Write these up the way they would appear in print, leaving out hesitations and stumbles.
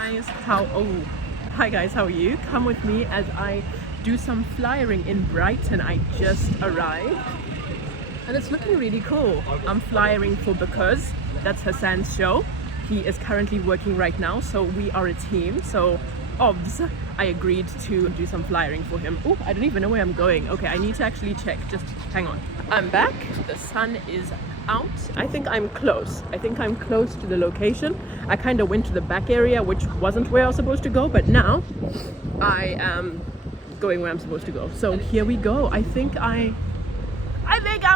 guys, hi guys, how are you? Come with me as I do some flyering in Brighton. I just arrived and it's looking really cool. I'm flyering for Because, that's Hassan's show. He is currently working right now, so we are a team. So obvs, I agreed to do some flyering for him. Oh, I don't even know where I'm going. Okay, I need to actually check, just hang on. I'm back, the sun is out. I think I'm close to the location. I kind of went to the back area, which wasn't where I was supposed to go, but now I am going where I'm supposed to go. So here we go. I think I'm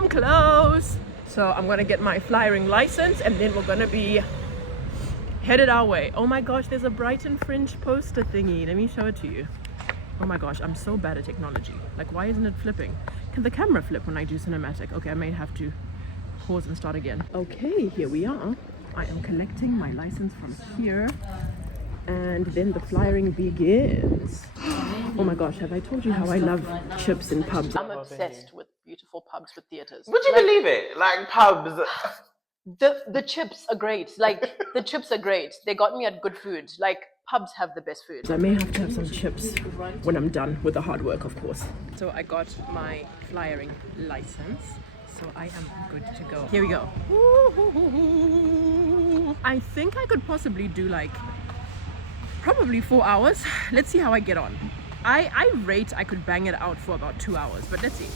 close. So I'm gonna get my flyering license and then we're gonna be headed our way. Oh my gosh, there's a Brighton Fringe poster thingy. Let me show it to you. Oh my gosh, I'm so bad at technology. Like, why isn't it flipping? Can the camera flip when I do cinematic? Okay, I may have to pause and start again. Okay, here we are. I am collecting my license from here and then the flyering begins. Oh my gosh, have I told you how I love chips in pubs? I'm obsessed with beautiful pubs with theatres. Would you believe it? Like pubs. The chips are great. Like, the chips are great. They got me at good food. Like, pubs have the best food. I may have to have some chips when I'm done with the hard work, of course. So I got my flyering license. So I am good to go. Here we go. I think I could possibly do like probably 4 hours. Let's see how I get on. I rate I could bang it out for about 2 hours, but let's see.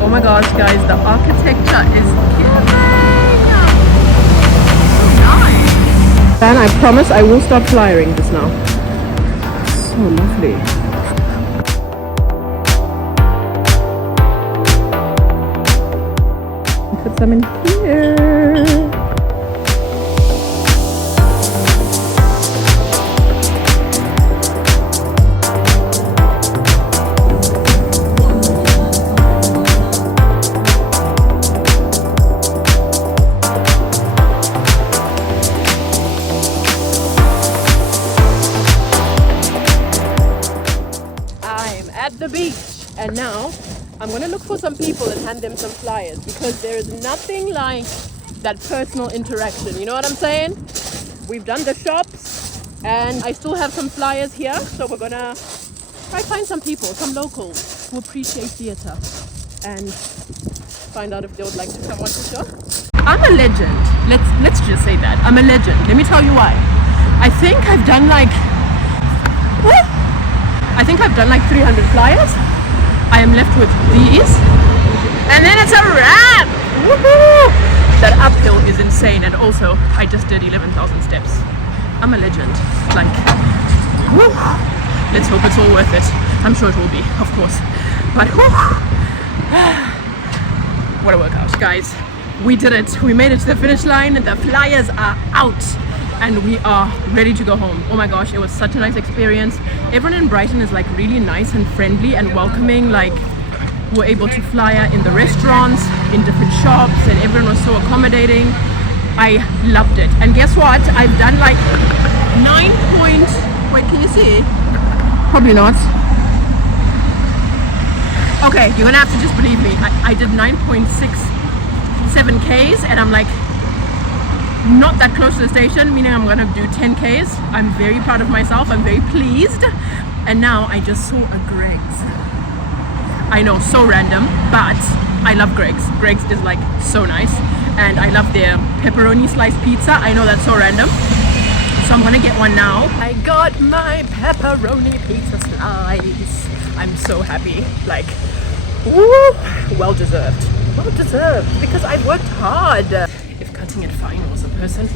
Oh my gosh, guys, the architecture is nice. And I promise I will stop flying just now. So lovely. Put some in here. The beach, and now I'm gonna look for some people and hand them some flyers because there is nothing like that personal interaction, you know what I'm saying? We've done the shops and I still have some flyers here, so we're gonna try find some people, some locals who appreciate theatre and find out if they would like to come watch the show. I'm a legend. Let's just say that. I'm a legend. Let me tell you why. I think I've done like 300 flyers. I am left with these, and then it's a wrap. Woohoo! That uphill is insane, and also I just did 11,000 steps. I'm a legend. Like, woo. Let's hope it's all worth it. I'm sure it will be, of course. But whew, what a workout, guys. We did it. We made it to the finish line, and the flyers are out. And we are ready to go home. Oh my gosh, it was such a nice experience. Everyone in Brighton is like really nice and friendly and welcoming. Like, we're able to flyer in the restaurants, in different shops, and everyone was so accommodating. I loved it. And guess what? I've done like wait, can you see? Probably not. Okay, you're gonna have to just believe me. I did 9.67 Ks and I'm like, not that close to the station, meaning I'm gonna do 10 Ks. I'm very proud of myself, I'm very pleased. And now I just saw a Greg's. I know, so random, but I love Greg's. Greg's is like so nice. And I love their pepperoni sliced pizza. I know that's so random. So I'm gonna get one now. I got my pepperoni pizza slice. I'm so happy, like, ooh, well deserved. Well deserved, because I worked hard. If cutting it fine was a person,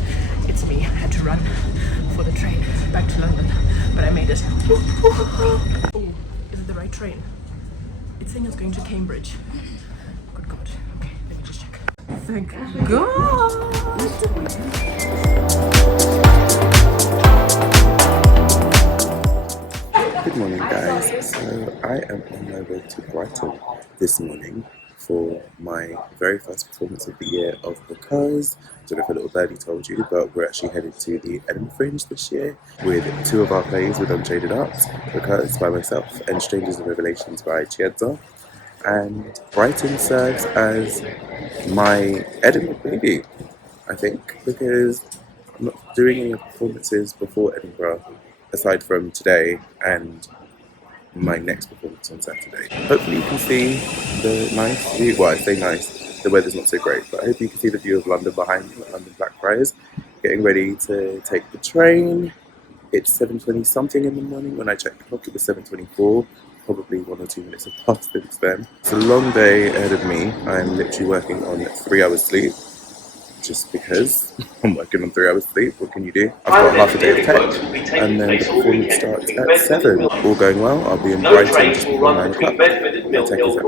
it's me. I had to run for the train back to London, but I made it. Oh, is it the right train? It's saying it's going to Cambridge. Good God. Okay, let me just check. Thank God. Good morning, guys. So I am on my way to Brighton this morning for my very first performance of the year of Because. I don't know if a little birdie told you, but we're actually headed to the Edinburgh Fringe this year with two of our plays with Unshaded Arts, Because by myself and Strangers and Revelations by Chiedza. and Brighton serves as my Edinburgh preview, I think, because I'm not doing any performances before Edinburgh aside from today and my next performance on Saturday. Hopefully you can see the nice view. Well, I say nice, the weather's not so great, but I hope you can see the view of London behind me, London Blackfriars. Getting ready to take the train. It's 7:20 something in the morning. When I checked the clock, it was 7:24. Probably 1 or 2 minutes have passed since then. It's a long day ahead of me. I'm literally working on 3 hours sleep. Just because I'm working on 3 hours sleep, what can you do? I've got half a day of tech, and then the performance starts at 7. All going well, I'll be in Brighton just before 9 o'clock. My tech is at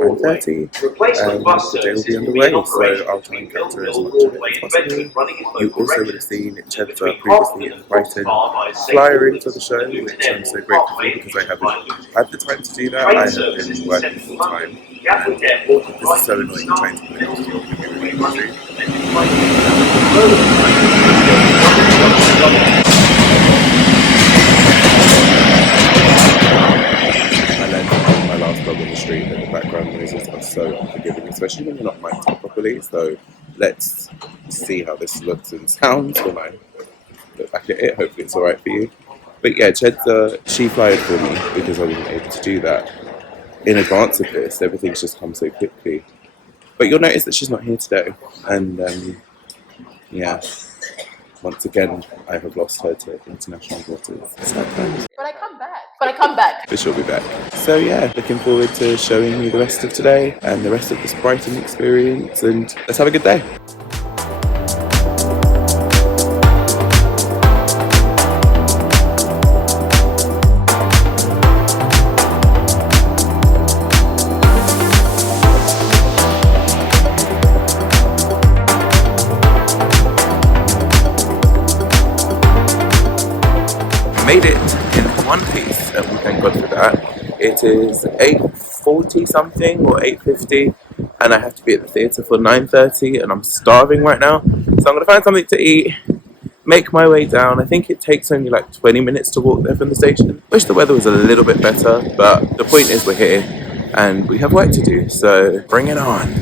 9:30, and the day will be underway, so I'll try and capture as much of it as possible. You also would have seen Chiedza previously in Brighton flyering for the show, which I'm so grateful for because I haven't had the time to do that. I have been working full time, and this is so annoying trying to put it off to I learned from my last vlog on the street that the background noises are so unforgiving, especially when you're not mic'd up properly. So let's see how this looks and sounds when I look back at it. Hopefully it's alright for you. But yeah, Chiedza, she flyed for me because I wasn't able to do that in advance of this. Everything's just come so quickly. But you'll notice that she's not here today. And yeah, once again, I have lost her to international waters. But I come back. But I come back. But she'll be back. So yeah, looking forward to showing you the rest of today and the rest of this Brighton experience, and let's have a good day. Made it in one piece, and we thank God for that. It is 8:40 something or 8:50, and I have to be at the theatre for 9:30, and I'm starving right now. So I'm gonna find something to eat, make my way down. I think it takes only like 20 minutes to walk there from the station. Wish the weather was a little bit better, but the point is we're here and we have work to do, so bring it on.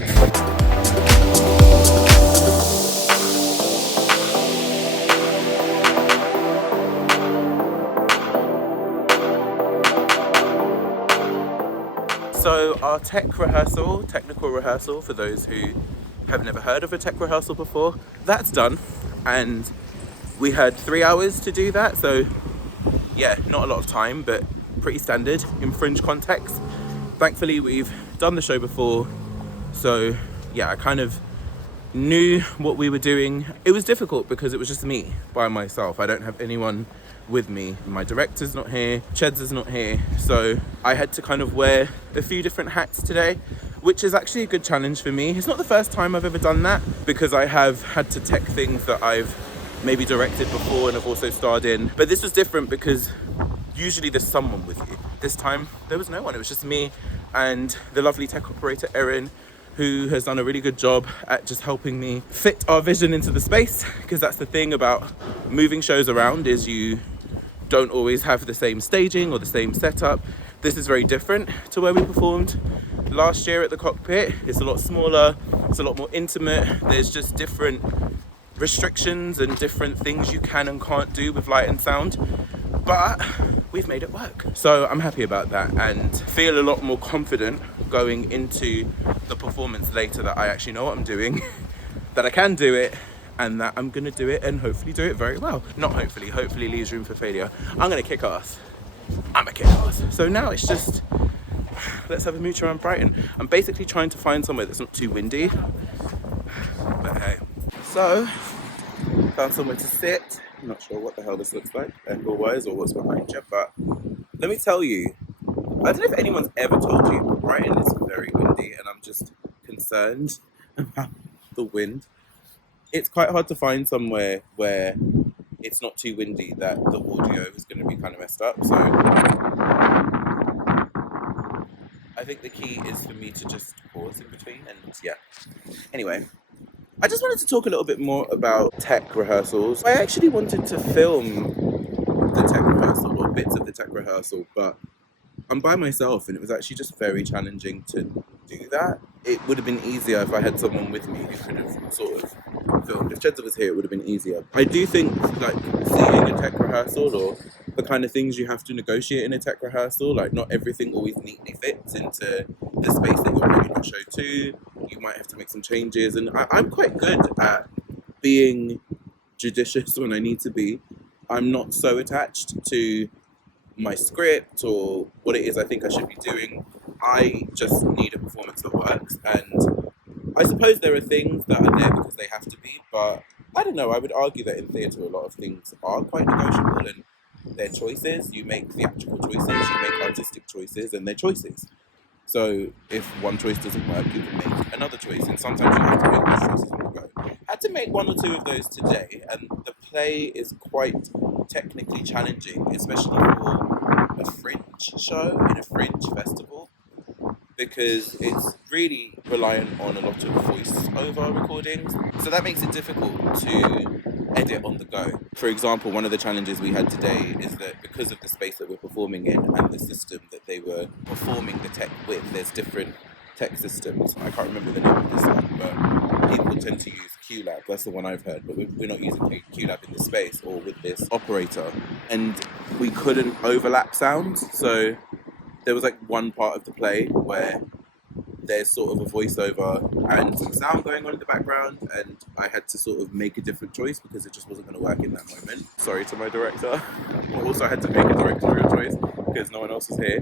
So our technical rehearsal, for those who have never heard of a tech rehearsal before, that's done, and we had 3 hours to do that. So yeah, not a lot of time, but pretty standard in Fringe context. Thankfully, we've done the show before, so yeah, I kind of knew what we were doing. It was difficult because it was just me by myself. I don't have anyone with me. My director's not here, Chiedza's not here, so I had to kind of wear a few different hats today, which is actually a good challenge for me. It's not the first time I've ever done that, because I have had to tech things that I've maybe directed before and have also starred in, but this was different because usually there's someone with you. This time there was no one. It was just me and the lovely tech operator Erin, who has done a really good job at just helping me fit our vision into the space, because that's the thing about moving shows around, is you don't always have the same staging or the same setup. This is very different to where we performed last year at the Cockpit. It's a lot smaller, it's a lot more intimate. There's just different restrictions and different things you can and can't do with light and sound, but we've made it work. So I'm happy about that and feel a lot more confident going into the performance later, that I actually know what I'm doing, that I can do it, and that I'm gonna do it and hopefully do it very well. Not hopefully leaves room for failure. I'm gonna kick ass. I'm gonna kick ass. So now it's just, let's have a mooch around Brighton. I'm basically trying to find somewhere that's not too windy, but hey. So, found somewhere to sit. I'm not sure what the hell this looks like angle-wise or what's behind you, but let me tell you, I don't know if anyone's ever told you, but Brighton is very windy, and I'm just concerned about the wind. It's quite hard to find somewhere where it's not too windy that the audio is going to be kind of messed up. So I think the key is for me to just pause in between, and yeah. Anyway, I just wanted to talk a little bit more about tech rehearsals. I actually wanted to film the tech rehearsal, or bits of the tech rehearsal, but I'm by myself, and it was actually just very challenging to do that. It would have been easier if I had someone with me who could have sort of filmed. If Chiedza was here, it would have been easier. I do think, like, seeing a tech rehearsal or the kind of things you have to negotiate in a tech rehearsal, like, not everything always neatly fits into the space that you're bringing your show to. You might have to make some changes, and I'm quite good at being judicious when I need to be. I'm not so attached to my script or what it is I think I should be doing. I just need a performance that works, and I suppose there are things that are there because they have to be, but I don't know, I would argue that in theatre a lot of things are quite negotiable, and they're choices. You make theatrical choices, you make artistic choices, and they're choices. So if one choice doesn't work, you can make another choice, and sometimes you have to make those choices on the go. I had to make one or two of those today, and the play is quite technically challenging, especially for a fringe show in a fringe festival, because it's really reliant on a lot of voice-over recordings. So that makes it difficult to edit on the go. For example, one of the challenges we had today is that because of the space that we're performing in and the system that they were performing the tech with, there's different tech systems. I can't remember the name of this one, but people tend to use QLab. That's the one I've heard, but we're not using QLab in this space or with this operator. And we couldn't overlap sounds, so there was like one part of the play where there's sort of a voiceover and some sound going on in the background, and I had to sort of make a different choice because it just wasn't going to work in that moment. Sorry to my director. I also had to make a directorial choice because no one else was here.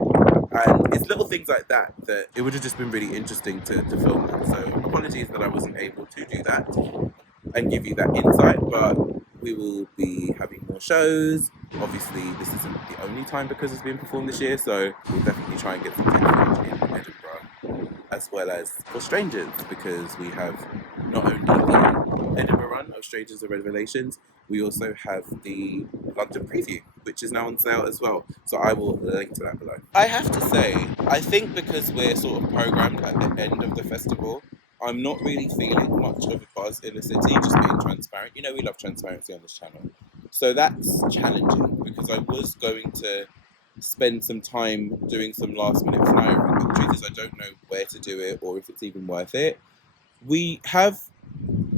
And it's little things like that that it would have just been really interesting to film that. So apologies that I wasn't able to do that and give you that insight, but we will be having more shows. Obviously, this isn't the only time because it's being performed this year, so we'll definitely try and get some tech footage in Edinburgh, as well as for Strangers, because we have not only the Edinburgh run of Strangers and Revelations, we also have the London preview, which is now on sale as well. So I will link to that below. I have to say, I think because we're sort of programmed at the end of the festival, I'm not really feeling much of a buzz in the city, just being transparent. You know, we love transparency on this channel. So that's challenging because I was going to spend some time doing some last minute flyering, but the truth is I don't know where to do it or if it's even worth it. We have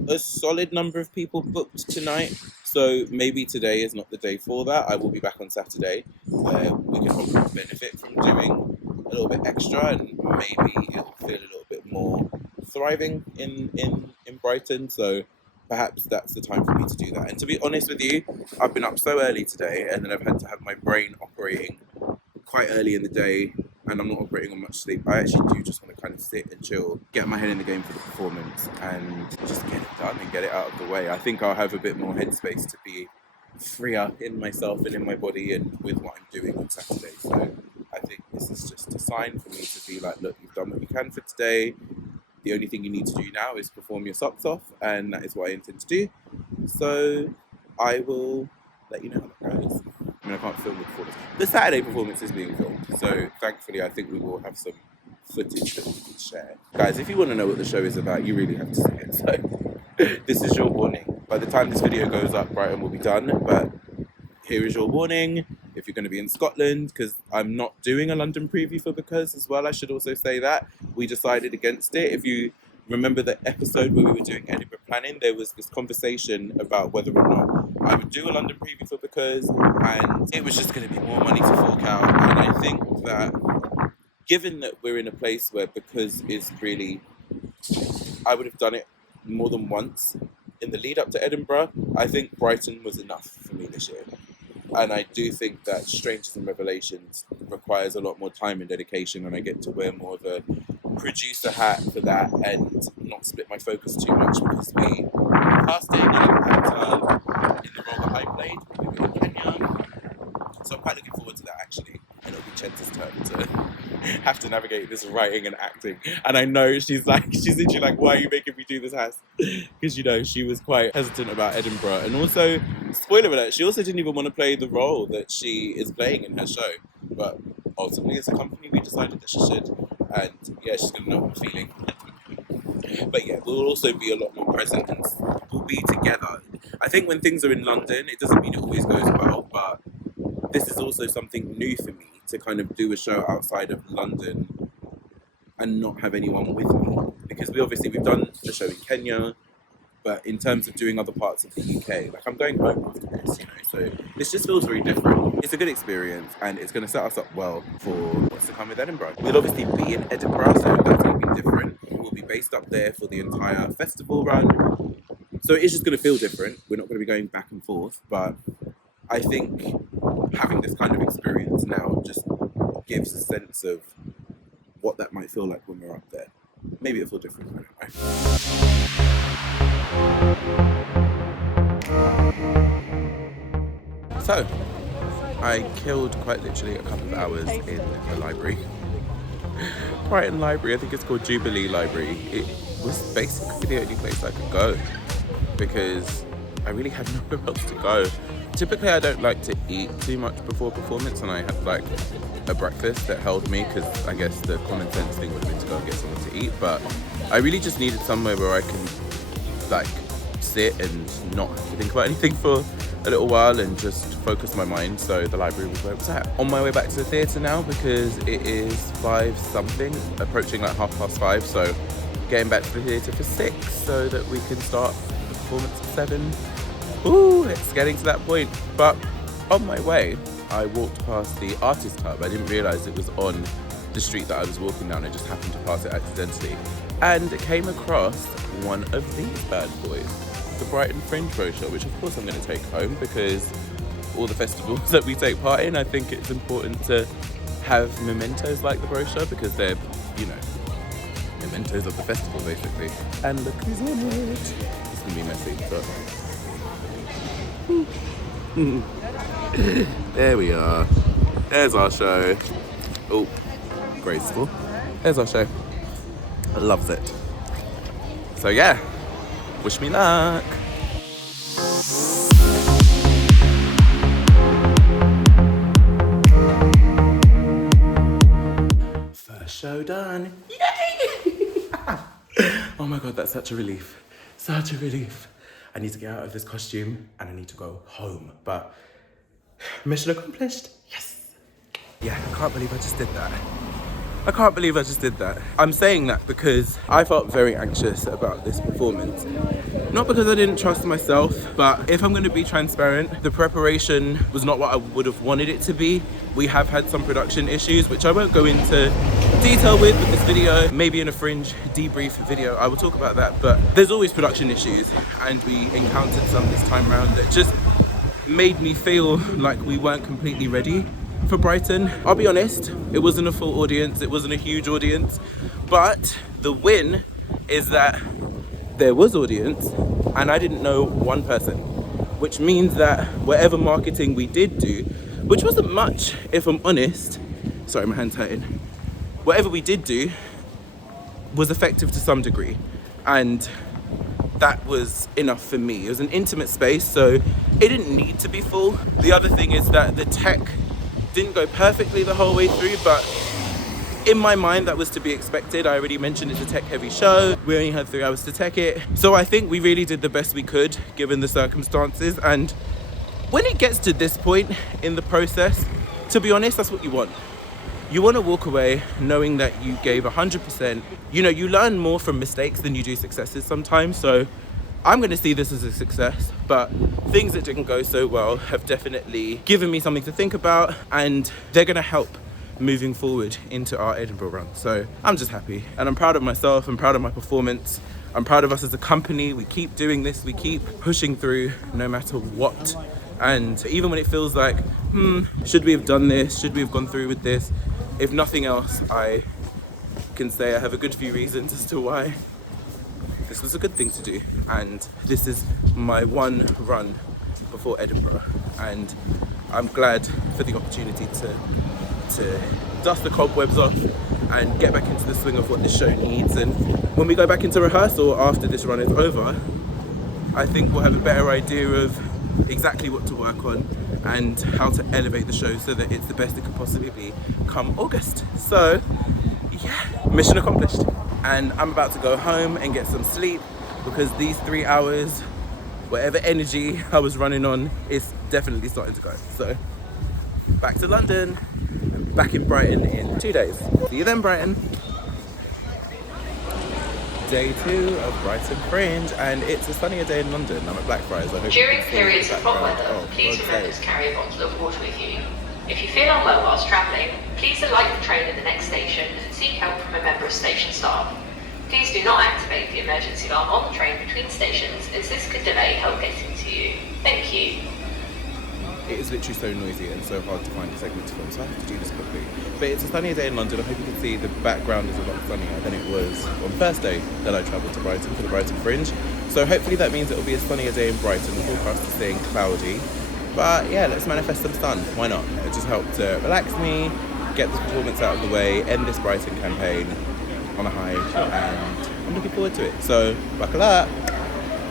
a solid number of people booked tonight, so maybe today is not the day for that. I will be back on Saturday where we can hopefully benefit from doing a little bit extra, and maybe it'll feel a little bit more thriving in Brighton, so perhaps that's the time for me to do that. And to be honest with you, I've been up so early today, and then I've had to have my brain operating quite early in the day, and I'm not operating on much sleep. I actually do just want to kind of sit and chill, get my head in the game for the performance, and just get it done and get it out of the way. I think I'll have a bit more headspace to be freer in myself and in my body and with what I'm doing on Saturday. So I think this is just a sign for me to be like, look, you've done what you can for today. The only thing you need to do now is perform your socks off, and that is what I intend to do. So I will let you know how that goes. I mean, I can't film the performance. The Saturday performance is being filmed, so thankfully I think we will have some footage that we can share. Guys, if you want to know what the show is about, you really have to see it. So this is your warning. By the time this video goes up, Brighton will be done, but here is your warning. If you're going to be in Scotland, because I'm not doing a London preview for Because as well, I should also say that. We decided against it. If you remember the episode where we were doing Edinburgh planning, there was this conversation about whether or not I would do a London preview for Because, and it was just going to be more money to fork out. And I think that given that we're in a place where Because is really, I would have done it more than once in the lead up to Edinburgh, I think Brighton was enough for me this year. And I do think that Strangers and Revelations requires a lot more time and dedication, and I get to wear more of a producer hat for that and not split my focus too much, because we casting an actor in the role that I played, we were in Kenya. So I'm quite looking forward to that, actually. And it'll be Chiedza's turn to have to navigate this writing and acting. And I know she's literally like, why are you making me do this, Has? Because, you know, she was quite hesitant about Edinburgh. And also, spoiler alert, she also didn't even want to play the role that she is playing in her show. But ultimately, as a company, we decided that she should. And yeah, she's going to know what I'm feeling. But yeah, we'll also be a lot more present and we'll be together. I think when things are in London, it doesn't mean it always goes well, but this is also something new for me to kind of do a show outside of London and not have anyone with me, because we've done a show in Kenya, but in terms of doing other parts of the UK, like I'm going home after this, you know, so this just feels very different. It's a good experience and it's going to set us up well for what's to come with Edinburgh. We'll obviously be in Edinburgh, so that's going to be different. We'll be based up there for the entire festival run, so it's just going to feel different. We're not going to be going back and forth, but I think having this kind of experience now just gives a sense of what that might feel like when we're up there. Maybe it'll feel different, I don't know. So, I killed quite literally a couple of hours in the library. Brighton Library, I think it's called Jubilee Library. It was basically the only place I could go because I really had nowhere else to go. Typically I don't like to eat too much before performance, and I had like a breakfast that held me because I guess the common sense thing would have been to go and get something to eat, but I really just needed somewhere where I can like sit and not have to think about anything for a little while and just focus my mind, so the library was where it was at. On my way back to the theatre now because it is 5 something, approaching like 5:30, so getting back to the theatre for 6 so that we can start the performance at 7. Ooh, it's getting to that point. But on my way, I walked past the Artist Hub. I didn't realise it was on the street that I was walking down. I just happened to pass it accidentally. And came across one of these bad boys, the Brighton Fringe brochure, which of course I'm going to take home because all the festivals that we take part in, I think it's important to have mementos like the brochure because they're, you know, mementos of the festival basically. And look who's in it. It's going to be messy, but... There we are. There's our show. Oh, graceful. There's our show. Loves it. So yeah, wish me luck. First show done. Yay! Oh my god, that's such a relief. Such a relief. I need to get out of this costume and I need to go home. But mission accomplished. Yes. Yeah, I can't believe I just did that. I can't believe I just did that. I'm saying that because I felt very anxious about this performance. Not because I didn't trust myself, but if I'm going to be transparent, the preparation was not what I would have wanted it to be. We have had some production issues, which I won't go into detail with this video. Maybe in a Fringe debrief video, I will talk about that. But there's always production issues, and we encountered some this time around that just made me feel like we weren't completely ready for Brighton. I'll be honest, it wasn't a full audience, it wasn't a huge audience, but the win is that there was audience and I didn't know one person, which means that whatever marketing we did do, which wasn't much if I'm honest, sorry my hand's hurting, whatever we did do was effective to some degree, and that was enough for me. It was an intimate space, so it didn't need to be full. The other thing is that the tech didn't go perfectly the whole way through, but in my mind that was to be expected. I already mentioned it's a tech heavy show. We only had 3 hours to tech it. So I think we really did the best we could given the circumstances, and when it gets to this point in the process, to be honest, that's what you want. You want to walk away knowing that you gave 100%. You know, you learn more from mistakes than you do successes sometimes, so I'm going to see this as a success, but things that didn't go so well have definitely given me something to think about, and they're going to help moving forward into our Edinburgh run. So I'm just happy, and I'm proud of myself, I'm proud of my performance, I'm proud of us as a company. We keep doing this, we keep pushing through no matter what, and even when it feels like, should we have done this, should we have gone through with this, if nothing else, I can say I have a good few reasons as to why this was a good thing to do, and this is my one run before Edinburgh, and I'm glad for the opportunity to dust the cobwebs off and get back into the swing of what this show needs. And when we go back into rehearsal after this run is over, I think we'll have a better idea of exactly what to work on and how to elevate the show so that it's the best it could possibly be come August. So yeah, mission accomplished. And I'm about to go home and get some sleep because these 3 hours, whatever energy I was running on, is definitely starting to go. So back to London. back in Brighton in 2 days. See you then, Brighton. Day 2 of Brighton Fringe, and it's a sunnier day in London. I'm at Blackfriars. During periods of hot weather, please remember to carry a bottle of water with you. If you feel unwell whilst travelling, please alight the train at the next station and seek help from a member of station staff. Please do not activate the emergency alarm on the train between stations, as this could delay help getting to you. Thank you. It is literally so noisy and so hard to find a segment to film, so I have to do this quickly. But it's a sunny day in London. I hope you can see the background is a lot sunnier than it was on the first day that I travelled to Brighton for the Brighton Fringe. So hopefully that means it will be a sunnier day in Brighton. The forecast is staying cloudy. But yeah, let's manifest some sun. Why not? It just helped to relax me, get this performance out of the way, end this Brighton campaign on a high, and I'm looking forward to it. So buckle up.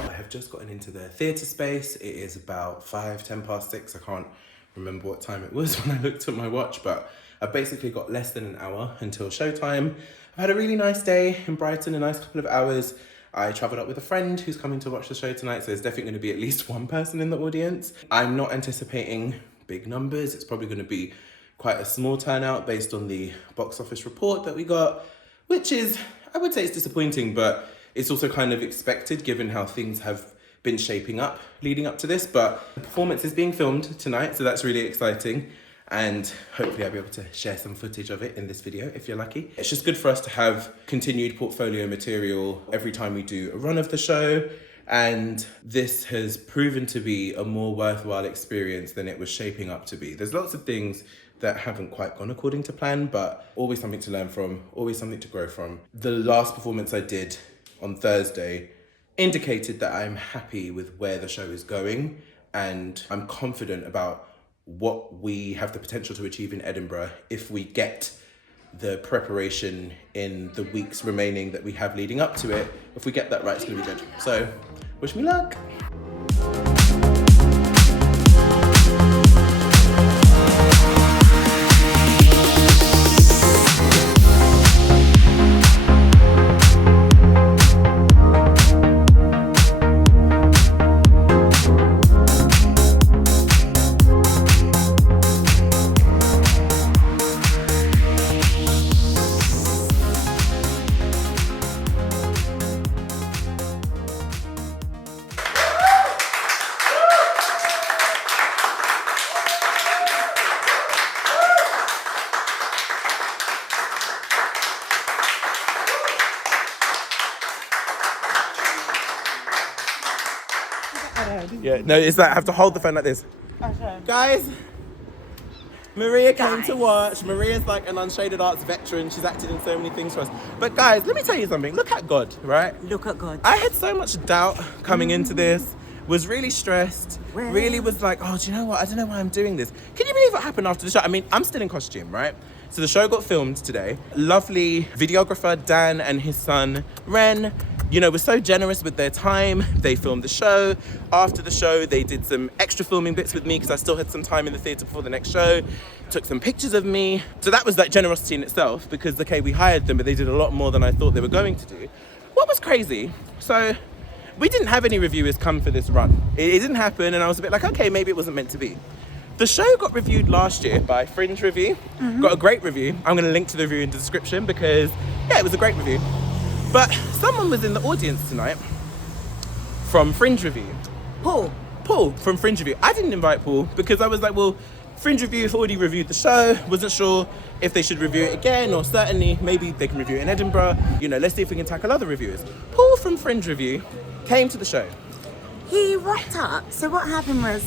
I've just gotten into the theatre space. It is about 10 past 6. I can't remember what time it was when I looked at my watch, but I've basically got less than an hour until showtime. I've had a really nice day in Brighton, a nice couple of hours. I travelled up with a friend who's coming to watch the show tonight, so there's definitely going to be at least one person in the audience. I'm not anticipating big numbers. It's probably going to be quite a small turnout based on the box office report that we got, which is, I would say it's disappointing, but it's also kind of expected given how things have been shaping up leading up to this. But the performance is being filmed tonight, so that's really exciting. And hopefully I'll be able to share some footage of it in this video if you're lucky. It's just good for us to have continued portfolio material every time we do a run of the show. And this has proven to be a more worthwhile experience than it was shaping up to be. There's lots of things that haven't quite gone according to plan, but always something to learn from, always something to grow from. The last performance I did on Thursday indicated that I'm happy with where the show is going, and I'm confident about what we have the potential to achieve in Edinburgh if we get the preparation in the weeks remaining that we have leading up to it. If we get that right, it's gonna be good. So wish me luck. Yeah, no, it's like I have to hold the phone like this. Okay. Guys, Maria came to watch. Maria's like an Unshaded Arts veteran. She's acted in so many things for us. But guys, let me tell you something. Look at God, right? Look at God. I had so much doubt coming into this. Was really stressed. Well. Really was like, oh, do you know what? I don't know why I'm doing this. Can you believe what happened after the show? I mean, I'm still in costume, right? So the show got filmed today. Lovely videographer Dan and his son Ren, you know, were so generous with their time. They filmed the show. After the show, they did some extra filming bits with me because I still had some time in the theatre before the next show. Took some pictures of me. So that was like generosity in itself because, okay, we hired them, but they did a lot more than I thought they were going to do. What was crazy? So we didn't have any reviewers come for this run. It didn't happen, and I was a bit like, okay, maybe it wasn't meant to be. The show got reviewed last year by Fringe Review. Got a great review. I'm going to link to the review in the description because, yeah, it was a great review. But someone was in the audience tonight from Fringe Review. Paul from Fringe Review. I didn't invite Paul because I was like, well, Fringe Review have already reviewed the show. Wasn't sure if they should review it again, or certainly maybe they can review it in Edinburgh. You know, let's see if we can tackle other reviewers. Paul from Fringe Review came to the show. He rocked up. So what happened was,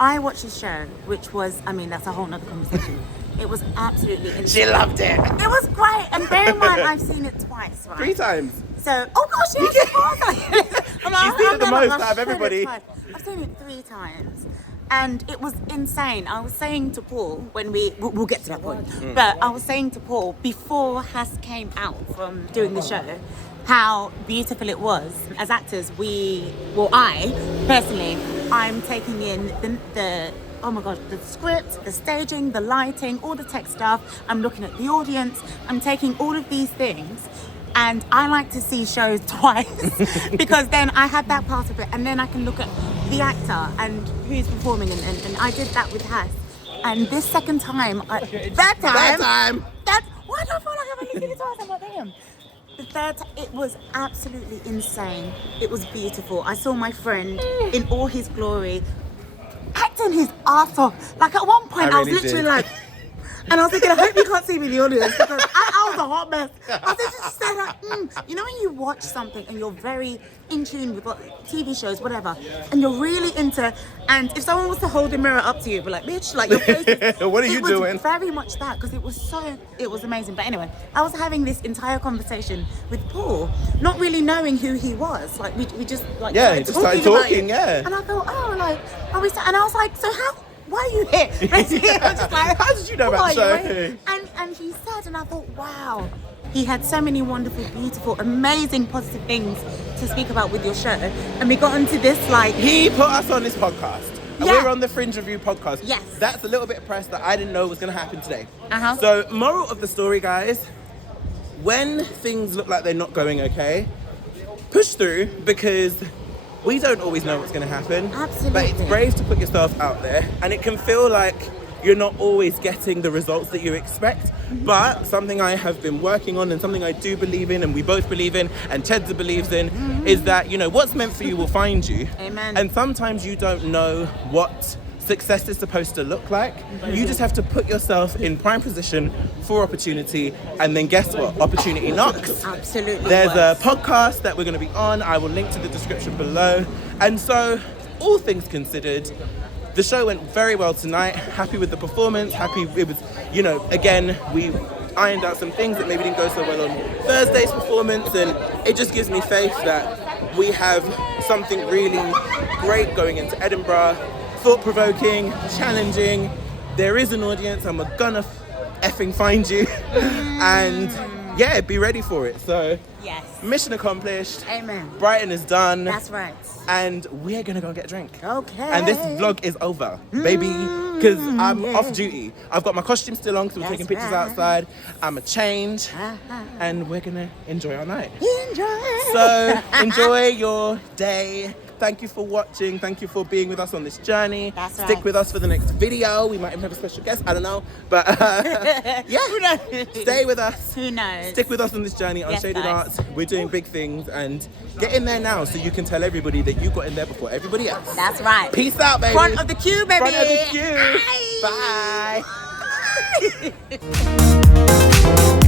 I watched the show, which was, I mean, that's a whole nother conversation. It was absolutely insane. She loved it. It was great. And bear in mind, I've seen it twice, right? 3 times. So, oh gosh, yes, She's seen it the most out of everybody. I've seen it 3 times. And it was insane. I was saying to Paul, when we'll get to that point, but I was saying to Paul, before Has came out from doing the show, how beautiful it was. As actors, I personally, I'm taking in the oh my gosh, the script, the staging, the lighting, all the tech stuff. I'm looking at the audience. I'm taking all of these things. And I like to see shows twice because then I had that part of it, and then I can look at the actor and who's performing, and I did that with Has. And this second time, why do I feel like I've only seen it twice? I'm like, damn. The third time, it was absolutely insane. It was beautiful. I saw my friend in all his glory, acting his ass off. Like at one point, I was really literally did. like, and I was thinking, I hope you can't see me in the audience because I was a hot mess. I was just saying like, you know when you watch something and you're very in tune with what TV shows, whatever, and you're really into, and if someone was to hold the mirror up to you, be like, bitch, like your face is, What are you doing? It was very much that because it was amazing. But anyway, I was having this entire conversation with Paul, not really knowing who he was. Like we just like Yeah, just started talking, about yeah. it. And I thought, oh, like, are we? And I was like, so how? Why are you here? Basically, I was just like, How did you know about the show? And he said, and I thought, wow, he had so many wonderful, beautiful, amazing, positive things to speak about with your show. And we got into this like He put us on this podcast. And Yeah. we're on the Fringe Review podcast. Yes. That's a little bit of press that I didn't know was going to happen today. Uh-huh. So, moral of the story, guys, when things look like they're not going okay, push through because we don't always know what's going to happen. Absolutely. But it's brave to put yourself out there. And it can feel like you're not always getting the results that you expect. But something I have been working on and something I do believe in and we both believe in and Chiedza believes in is that, you know, what's meant for you will find you. Amen. And sometimes you don't know what success is supposed to look like. You just have to put yourself in prime position for opportunity, and then guess what? Opportunity knocks. absolutely. There's a works. podcast that we're going to be on. I will link to the description below. And so, all things considered, the show went very well tonight. Happy with the performance. Happy it was, you know, again, we ironed out some things that maybe didn't go so well on Thursday's performance, and it just gives me faith that we have something really great going into Edinburgh. Thought-provoking, challenging. There is an audience. I'm gonna effing find you. And yeah, be ready for it. So Yes. mission accomplished. Amen. Brighton is done. That's right. And we're gonna go and get a drink. Okay. And this vlog is over, baby, because I'm off duty. I've got my costume still on because we're taking That's pictures right. outside. I'm a change, Uh-huh. and we're gonna enjoy our night. Enjoy. So enjoy your day. Thank you for watching. Thank you for being with us on this journey. That's Stick right. with us for the next video. We might even have a special guest. I don't know. But yeah, Who knows? stay with us. Who knows? Stick with us on this journey. Yes, Unshaded guys. Arts. We're doing big things, and get in there now so you can tell everybody that you got in there before everybody else. That's right. Peace out, baby. Front of the queue, baby. Front of the queue. Bye. Bye.